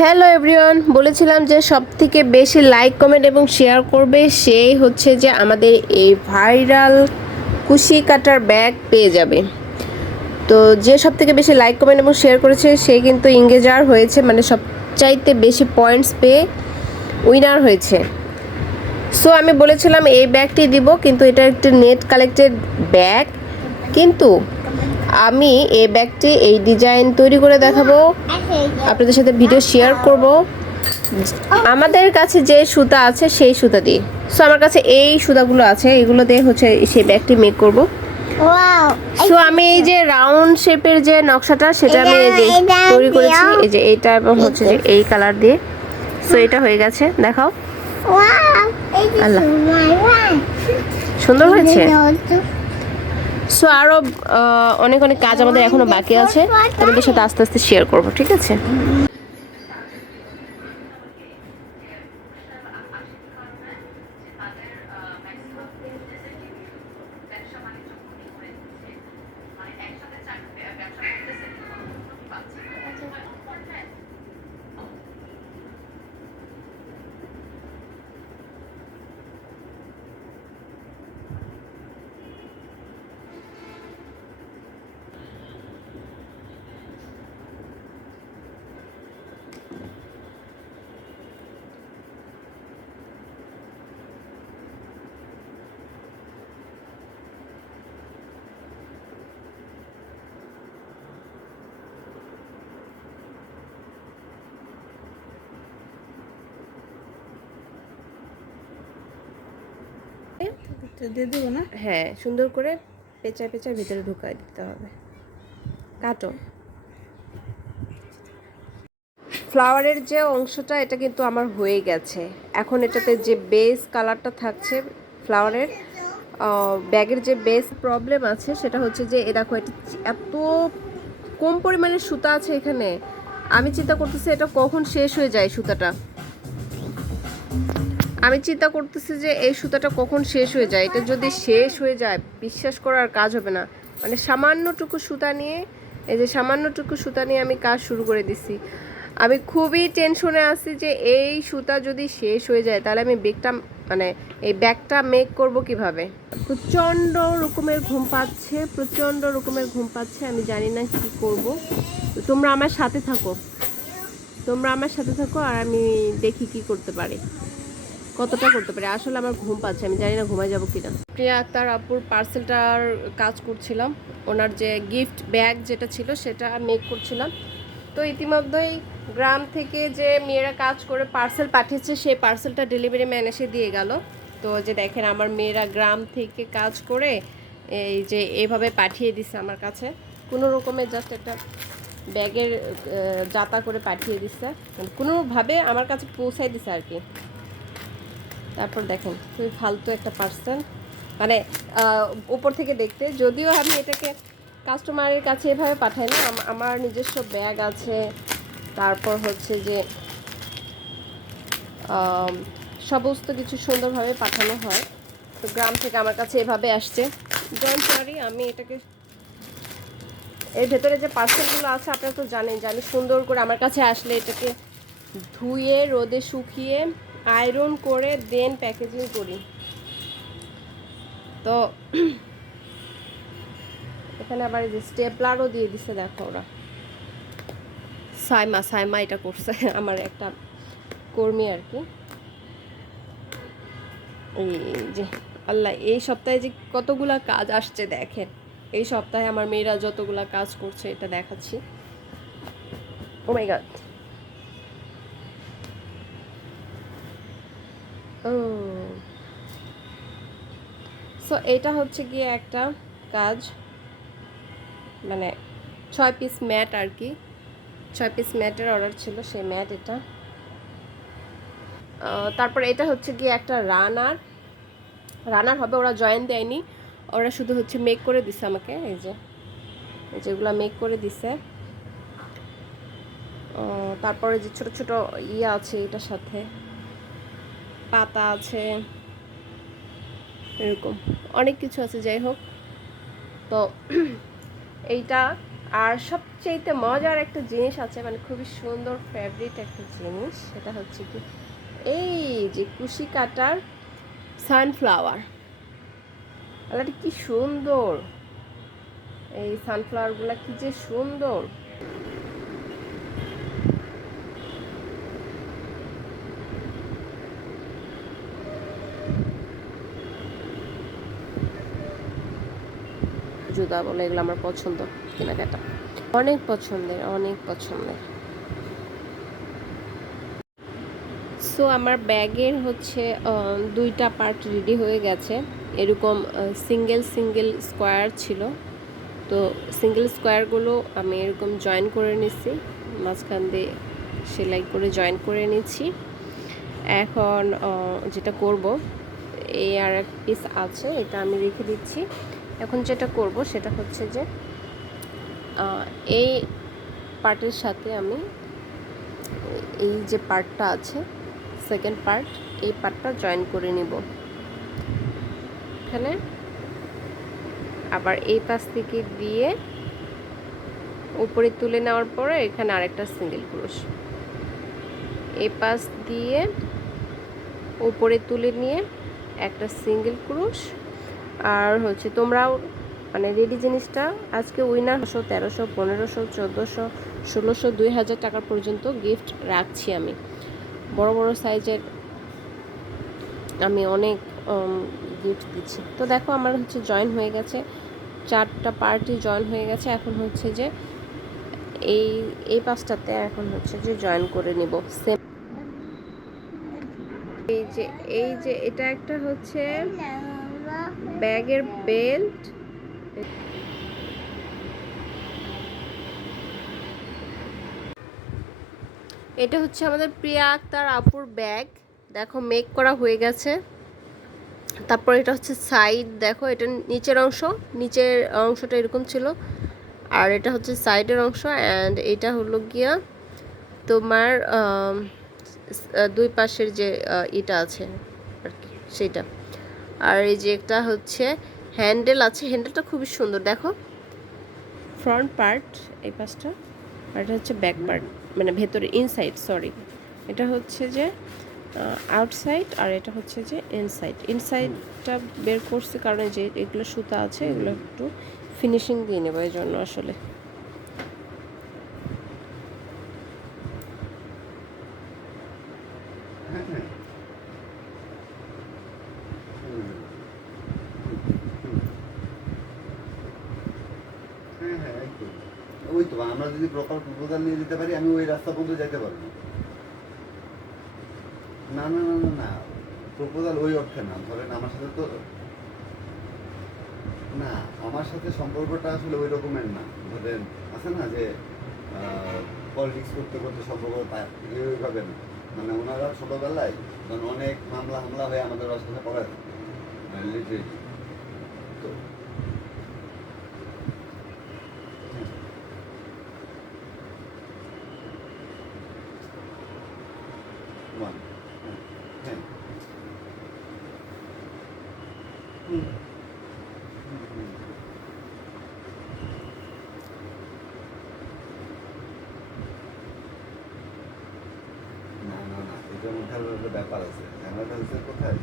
Hello everyone, বলেছিলাম যে সবথেকে বেশি লাইক কমেন্ট এবং শেয়ার করবে সেই হচ্ছে যে আমাদের এই ভাইরাল কুশি কাটার ব্যাগ পেয়ে যাবে। তো যে সবথেকে বেশি লাইক কমেন্ট এবং শেয়ার করেছে সে কিন্তু ইংরেজার হয়েছে, মানে সবচাইতে বেশি পয়েন্টস পেয়ে উইনার হয়েছে। সো আমি বলেছিলাম এই ব্যাগটি দিব, কিন্তু এটা একটি নেট কালেক্টেড ব্যাগ, কিন্তু আমি এই ব্যাগটি এই ডিজাইন তৈরি করে দেখাবো, আপনাদের সাথে ভিডিও শেয়ার করব আমাদের কাছে যে সুতা আছে সেই সুতা দিয়ে। সো আমার কাছে এই সুতাগুলো আছে, এগুলো দিয়ে হচ্ছে সেই ব্যাগটি মেক করব। সো আমি এই যে রাউন্ড শেপের যে নকশাটা সেটা আমি এই যে তৈরি করেছি, এই যে এইটা এবং হচ্ছে যে এই কালার দিয়ে। সো এটা হয়ে গেছে, দেখাও। আল্লাহ, সুন্দর হয়েছে। সো আরও অনেক অনেক কাজ আমাদের এখনো বাকি আছে, তোমাদের সাথে আস্তে আস্তে শেয়ার করব, ঠিক আছে? দিয়ে দেবো না? হ্যাঁ, সুন্দর করে পেঁচায় পেঁচায় ভিতরে ঢুকাই দিতে হবে। কাটো। ফ্লাওয়ারের যে অংশটা এটা কিন্তু আমার হয়ে গেছে। এখন এটাতে যে বেস কালারটা থাকছে ফ্লাওয়ারের, ব্যাগের যে বেস প্রবলেম আছে সেটা হচ্ছে যে এ দেখো, এটা এত কম পরিমাণে সুতা আছে এখানে। আমি চিন্তা করতেছি এটা কখন শেষ হয়ে যায় সুতাটা। আমি চিন্তা করতেছি যে এই সুতাটা কখন শেষ হয়ে যায়। এটা যদি শেষ হয়ে যায় বিশ্বাস করার কাজ হবে না। মানে সামান্যটুকু সুতা নিয়ে, এই যে সামান্যটুকু সুতা নিয়ে আমি কাজ শুরু করে দিছি। আমি খুবই টেনশনে আছি যে এই সুতা যদি শেষ হয়ে যায় তাহলে আমি এই ব্যাগটা মেক করব কিভাবে। প্রচণ্ড রকমের ঘুম পাচ্ছে, প্রচণ্ড রকমের ঘুম পাচ্ছে, আমি জানি না কি করব। তো তোমরা আমার সাথে থাকো, তোমরা আমার সাথে থাকো আর আমি দেখি কি করতে পারি, কতটা করতে পারি। আসলে আমার ঘুম পাচ্ছে, আমি জানি না ঘুমায় যাবো কিনা। প্রিয়া আক্তার আপুর পার্সেলটার কাজ করছিলাম, ওনার যে গিফট ব্যাগ যেটা ছিল সেটা মেক করছিলাম। তো ইতিমধ্যেই গ্রাম থেকে যে মেয়েরা কাজ করে পার্সেল পাঠিয়েছে সেই পার্সেলটা ডেলিভারি ম্যান এসে দিয়ে গেল। তো যে দেখেন আমার মেয়েরা গ্রাম থেকে কাজ করে এই যে এইভাবে পাঠিয়ে দিছে আমার কাছে, কোনো রকমের জাস্ট একটা ব্যাগের জাতা করে পাঠিয়ে দিচ্ছে, কোনোভাবে আমার কাছে পৌঁছাই দিছে আর কি। তারপর দেখেন খুবই ফালতু একটা পার্সেল, মানে উপর থেকে দেখতে, যদিও আমি এটাকে কাস্টমারের কাছে এভাবে পাঠাই না, আমার নিজস্ব ব্যাগ আছে। তারপর হচ্ছে যে সমস্ত কিছু সুন্দরভাবে পাঠানো হয়। তো গ্রাম থেকে আমার কাছে এভাবে আসছে। ডোন্ট ওয়ারি, আমি এটাকে এর ভেতরে যে পার্সেলগুলো আছে আপনারা তো জানেন যে আমি সুন্দর করে আমার কাছে আসলে এটাকে ধুয়ে রোদে শুকিয়ে আয়রন করে দেন প্যাকেজিং করি। তো এখানে আবার এই যে স্টেপলারও দিয়ে দিছে, দেখো ওরা সাইমা এটা করছে আমার একটা কর্মী আর কি। এই যে আল্লাহ, এই সপ্তাহে যে কতগুলা কাজ আসছে দেখেন, এই সপ্তাহে আমার মেয়েরা যতগুলা কাজ করছে এটা দেখাচ্ছি। ও মাই গড, ও সো এটা হচ্ছে গিয়ে একটা কাজ, মানে 6 পিস ম্যাট আর কি, 6 পিস ম্যাটের অর্ডার ছিল, সেই ম্যাট এটা। তারপর এটা হচ্ছে গিয়ে একটা রানার হবে, ওরা জয়েন দেয়নি, ওরা শুধু হচ্ছে মেক করে দিছে আমাকে, এই যে যেগুলো মেক করে দিছে। তারপরে যে ছোট ছোট ইয়ে আছে, এটার সাথে পাতা আছে, এরকম অনেক কিছু আছে। যাই হোক, তো এইটা আর সবচেয়ে মজার একটা জিনিস আছে, মানে খুবই সুন্দর ফেভারিট একটা জিনিস, সেটা হচ্ছে কি এই যে কুশি কাটার সানফ্লাওয়ার। আল্লাহটা কি সুন্দর, এই সানফ্লাওয়ারগুলো কি যে সুন্দর। জুতা বলে এগুলো আমার পছন্দ, কেনাকাটা অনেক পছন্দের, অনেক পছন্দের। সো আমার ব্যাগের হচ্ছে দুইটা পার্ট রেডি হয়ে গেছে। এরকম সিঙ্গেল সিঙ্গেল স্কোয়ার ছিল, তো সিঙ্গেল স্কোয়ারগুলো আমি এরকম জয়েন করে নিচ্ছি, মাঝখান দিয়ে সেলাই করে জয়েন করে নিচ্ছি। এখন যেটা করব, এই আর এক পিস আছে, এটা আমি রেখে দিচ্ছি। এখন যেটা করব সেটা হচ্ছে যে এই পার্টের সাথে আমি এই যে পার্টটা আছে সেকেন্ড পার্ট, এই পার্টটা জয়েন করে নিব এখানে। আবার এই পাশ থেকে দিয়ে উপরে তুলে নেওয়ার পরে এখানে আরেকটা সিঙ্গেল ক্রোশ, এই পাশ দিয়ে উপরে তুলে নিয়ে একটা সিঙ্গেল ক্রোশ। আর হচ্ছে তোমরাও মানে রেডি জিনিসটা আজকে উইনার 1300, 1500, 1400, 1600, 2000 টাকা পর্যন্ত গিফট রাখছি আমি। বড় বড় সাইজের আমি অনেক গিফট দিচ্ছি। তো দেখো আমার হচ্ছে জয়েন হয়ে গেছে, 4টা পার্টি জয়েন হয়ে গেছে। এখন হচ্ছে যে এই পাঁচটাতে এখন হচ্ছে যে জয়েন করে নিব সেম। এই যে এটা একটা হচ্ছে ব্যাগের বেল্ট, এটা হচ্ছে আমাদের প্রিয়া আক্তার আপুর ব্যাগ। দেখো মেক করা হয়ে গেছে। তারপর এটা হচ্ছে সাইড, দেখো এটা নিচের অংশটা এরকম ছিল, আর এটা হচ্ছে সাইডের অংশ। অ্যান্ড এটা হলো গিয়া তোমার দুই পাশের যে ইটা আছে আর কি সেটা। আর এই যে একটা হচ্ছে হ্যান্ডেল আছে, হ্যান্ডেলটা খুবই সুন্দর, দেখো ফ্রন্ট পার্ট এই পাশটা, আর এটা হচ্ছে ব্যাক পার্ট, মানে ভেতরে ইনসাইড, সরি এটা হচ্ছে যে আউটসাইড, আর এটা হচ্ছে যে ইনসাইডটা বের করছে কারণ যে এগুলো সুতা আছে এগুলো একটু ফিনিশিং দিয়ে নেবো এই জন্য আসলে। ওই তো আমরা যদি প্রপার প্রপোজাল নিয়ে যেতে পারি, আমি ওই রাস্তা পর্যন্ত যেতে পারবো। না না না না না, প্রপোজাল ওই অর্থে না। ধরেন আমার সাথে তো না, আমার সাথে সম্পর্কটা আসলে ওই রকমের না। ধরেন আছে না যে পলিটিক্স করতে করতে সম্পর্ক ওইভাবে না। মানে ওনারা ছোটবেলায় অনেক মামলা হামলা হয়ে আমাদের সাথে পড়ায় লিটারেলি। তো ওয়ান, হ্যাঁ, হুম, হুম। না না না, এটার মধ্যে আরো একটা ব্যাপার আছে। ঝামেলাটা হচ্ছে কোথায়?